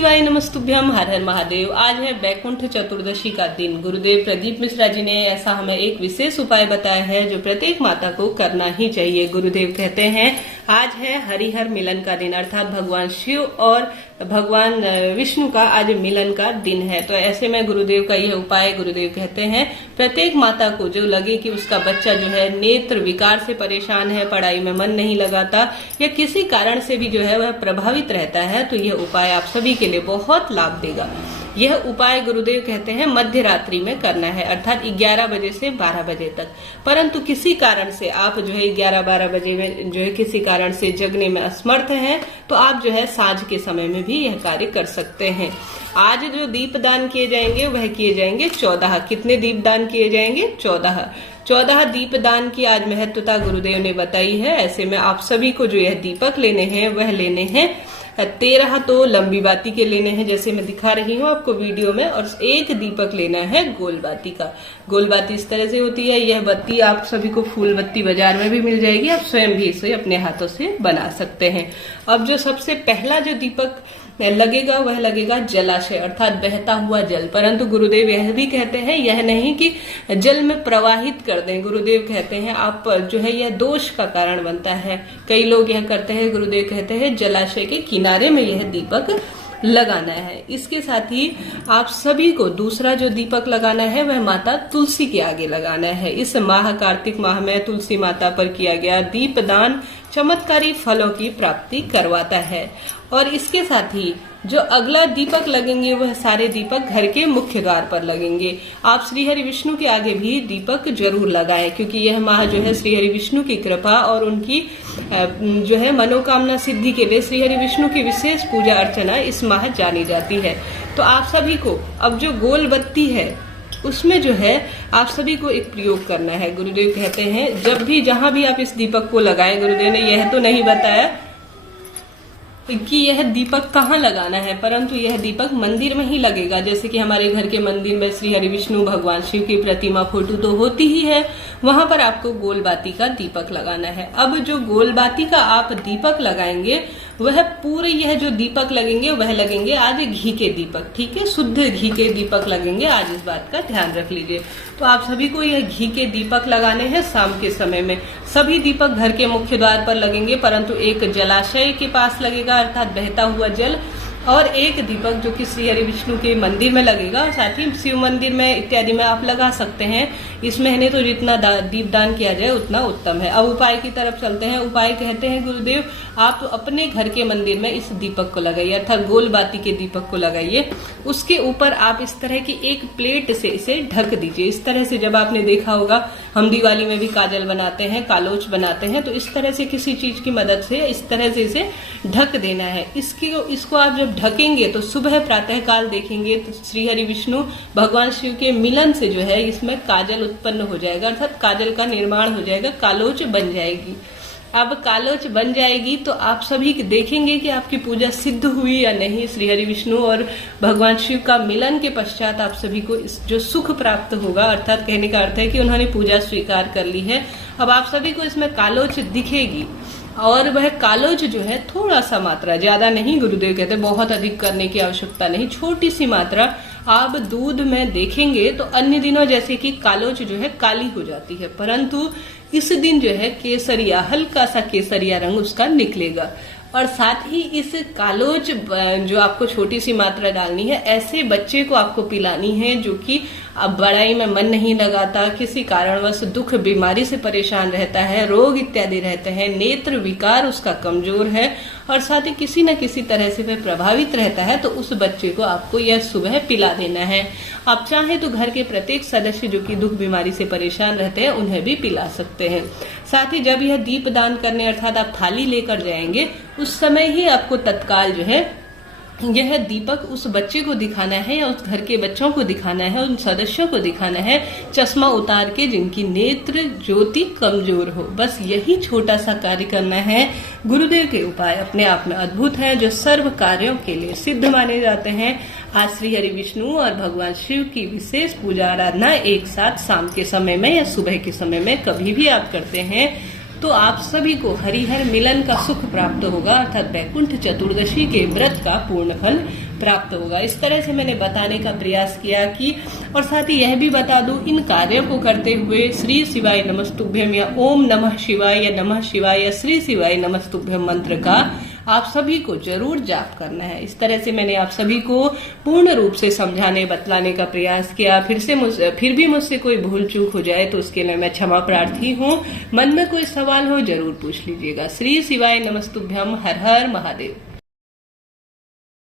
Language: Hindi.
शिवाय, नमस्तुभ्यम, हर हर महादेव। आज है बैकुंठ चतुर्दशी का दिन। गुरुदेव प्रदीप मिश्रा जी ने ऐसा हमें एक विशेष उपाय बताया है जो प्रत्येक माता को करना ही चाहिए। गुरुदेव कहते हैं आज है हरिहर मिलन का दिन, अर्थात भगवान शिव और भगवान विष्णु का आज मिलन का दिन है। तो ऐसे में गुरुदेव का यह उपाय, गुरुदेव कहते हैं प्रत्येक माता को जो लगे कि उसका बच्चा जो है नेत्र विकार से परेशान है, पढ़ाई में मन नहीं लगाता या किसी कारण से भी जो है वह प्रभावित रहता है, तो यह उपाय आप सभी के लिए बहुत लाभ देगा। यह उपाय गुरुदेव कहते हैं मध्य रात्रि में करना है, अर्थात 11 बजे से 12 बजे तक। परंतु किसी कारण से आप जो है 11-12 बजे में जो है किसी कारण से जगने में असमर्थ हैं, तो आप जो है सांझ के समय में भी यह कार्य कर सकते हैं। आज जो दीप दान किए जाएंगे वह किए जाएंगे 14। कितने दीप दान किए जाएंगे? 14 दीप दान की आज महत्वता गुरुदेव ने बताई है। ऐसे में आप सभी को जो यह दीपक लेने हैं वह लेने हैं 13 तो लंबी बाती के लेने हैं, जैसे मैं दिखा रही हूँ आपको वीडियो में, और एक दीपक लेना है गोल बाती का। गोल बाती इस तरह से होती है। यह बत्ती आप सभी को फूल बत्ती बाजार में भी मिल जाएगी, आप स्वयं भी इसे अपने हाथों से बना सकते हैं। अब जो सबसे पहला जो दीपक लगेगा वह लगेगा जलाशय, अर्थात बहता हुआ जल। परंतु गुरुदेव यह भी कहते हैं यह नहीं कि जल में प्रवाहित कर दें। गुरुदेव कहते हैं आप जो है यह दोष का कारण बनता है। कई लोग यह करते हैं, गुरुदेव कहते हैं जलाशय के किनारे में यह दीपक लगाना है। इसके साथ ही आप सभी को दूसरा जो दीपक लगाना है वह माता तुलसी के आगे लगाना है। इस माह, कार्तिक माह में तुलसी माता पर किया गया दीपदान चमत्कारी फलों की प्राप्ति करवाता है। और इसके साथ ही जो अगला दीपक लगेंगे वह सारे दीपक घर के मुख्य द्वार पर लगेंगे। आप श्री हरि विष्णु के आगे भी दीपक जरूर लगाएं, क्योंकि यह माह जो है श्री हरि विष्णु की कृपा और उनकी जो है मनोकामना सिद्धि के लिए श्री हरि विष्णु की विशेष पूजा अर्चना इस माह जानी जाती है। तो आप सभी को अब जो गोल बत्ती है उसमें जो है आप सभी को एक प्रयोग करना है। गुरुदेव कहते हैं जब भी जहां भी आप इस दीपक को लगाएं, गुरुदेव ने यह तो नहीं बताया कि यह दीपक कहाँ लगाना है, परंतु यह दीपक मंदिर में ही लगेगा। जैसे कि हमारे घर के मंदिर में श्री हरि विष्णु भगवान शिव की प्रतिमा, फोटो तो होती ही है, वहां पर आपको गोल बाती का दीपक लगाना है। अब जो गोल बाती का आप दीपक लगाएंगे वह पूरे, यह जो दीपक लगेंगे वह लगेंगे आज घी के दीपक, ठीक है, शुद्ध घी के दीपक लगेंगे। आज इस बात का ध्यान रख लीजिए। तो आप सभी को यह घी के दीपक लगाने हैं शाम के समय में। सभी दीपक घर के मुख्य द्वार पर लगेंगे, परंतु एक जलाशय के पास लगेगा, अर्थात बहता हुआ जल, और एक दीपक जो कि श्री हरि विष्णु के मंदिर में लगेगा, और साथ ही शिव मंदिर में इत्यादि में आप लगा सकते हैं। इस महीने तो जितना दीप दान किया जाए उतना उत्तम है। अब उपाय की तरफ चलते हैं। उपाय कहते हैं गुरुदेव आप अपने घर के मंदिर में इस दीपक को लगाइए, अर्थात गोल बाती के दीपक को लगाइए। उसके ऊपर आप इस तरह की एक प्लेट से इसे ढक दीजिए। इस तरह से जब आपने देखा होगा हम दिवाली में भी काजल बनाते हैं, कालोच बनाते हैं, तो इस तरह से किसी चीज की मदद से इस तरह से इसे ढक देना है। इसको आप जब ढकेंगे तो सुबह प्रातः काल देखेंगे तो श्री हरि विष्णु भगवान शिव के मिलन से जो है इसमें काजल उत्पन्न हो जाएगा, अर्थात काजल का निर्माण हो जाएगा, कालोच बन जाएगी। अब कालोच बन जाएगी तो आप सभी देखेंगे कि आपकी पूजा सिद्ध हुई या नहीं। श्री हरि विष्णु और भगवान शिव का मिलन के पश्चात आप सभी को जो सुख प्राप्त होगा, अर्थात कहने का अर्थ है कि उन्होंने पूजा स्वीकार कर ली है। अब आप सभी को इसमें कालोच दिखेगी, और वह कालोच जो है थोड़ा सा मात्रा, ज्यादा नहीं, गुरुदेव कहते बहुत अधिक करने की आवश्यकता नहीं, छोटी सी मात्रा आप दूध में देखेंगे तो अन्य दिनों जैसे कि कालोच जो है काली हो जाती है, परंतु इस दिन जो है केसरिया, हल्का सा केसरिया रंग उसका निकलेगा। और साथ ही इस कालोच जो आपको छोटी सी मात्रा डालनी है, ऐसे बच्चे को आपको पिलानी है जो कि अब पढ़ाई में मन नहीं लगाता, किसी कारणवश दुख बीमारी से परेशान रहता है, रोग इत्यादि रहते हैं, नेत्र विकार उसका कमजोर है, और साथ ही किसी न किसी तरह से वह प्रभावित रहता है, तो उस बच्चे को आपको यह सुबह पिला देना है। आप चाहे तो घर के प्रत्येक सदस्य जो कि दुख बीमारी से परेशान रहते हैं उन्हें भी पिला सकते हैं। साथ ही जब यह दीप दान करने, अर्थात आप थाली लेकर जाएंगे, उस समय ही आपको तत्काल जो है यह दीपक उस बच्चे को दिखाना है या उस घर के बच्चों को दिखाना है, उन सदस्यों को दिखाना है चश्मा उतार के जिनकी नेत्र ज्योति कमजोर हो। बस यही छोटा सा कार्य करना है। गुरुदेव के उपाय अपने आप में अद्भुत हैं, जो सर्व कार्यों के लिए सिद्ध माने जाते हैं। आज श्री हरि विष्णु और भगवान शिव की विशेष पूजा आराधना एक साथ शाम के समय में या सुबह के समय में कभी भी आप करते हैं तो आप सभी को हरिहर मिलन का सुख प्राप्त होगा, अर्थात बैकुंठ चतुर्दशी के व्रत का पूर्ण फल प्राप्त होगा। इस तरह से मैंने बताने का प्रयास किया कि और साथ ही यह भी बता दूं, इन कार्यों को करते हुए श्री शिवाय नमस्तुभ्यम या ओम नमः शिवाय या नमः शिवाय या श्री शिवाय नमस्तुभ्यम मंत्र का आप सभी को जरूर जाप करना है। इस तरह से मैंने आप सभी को पूर्ण रूप से समझाने बतलाने का प्रयास किया। फिर भी मुझसे कोई भूल चूक हो जाए तो उसके लिए मैं क्षमा प्रार्थी हूँ। मन में कोई सवाल हो जरूर पूछ लीजिएगा। श्री शिवाय नमस्तुभ्यम। हर हर महादेव।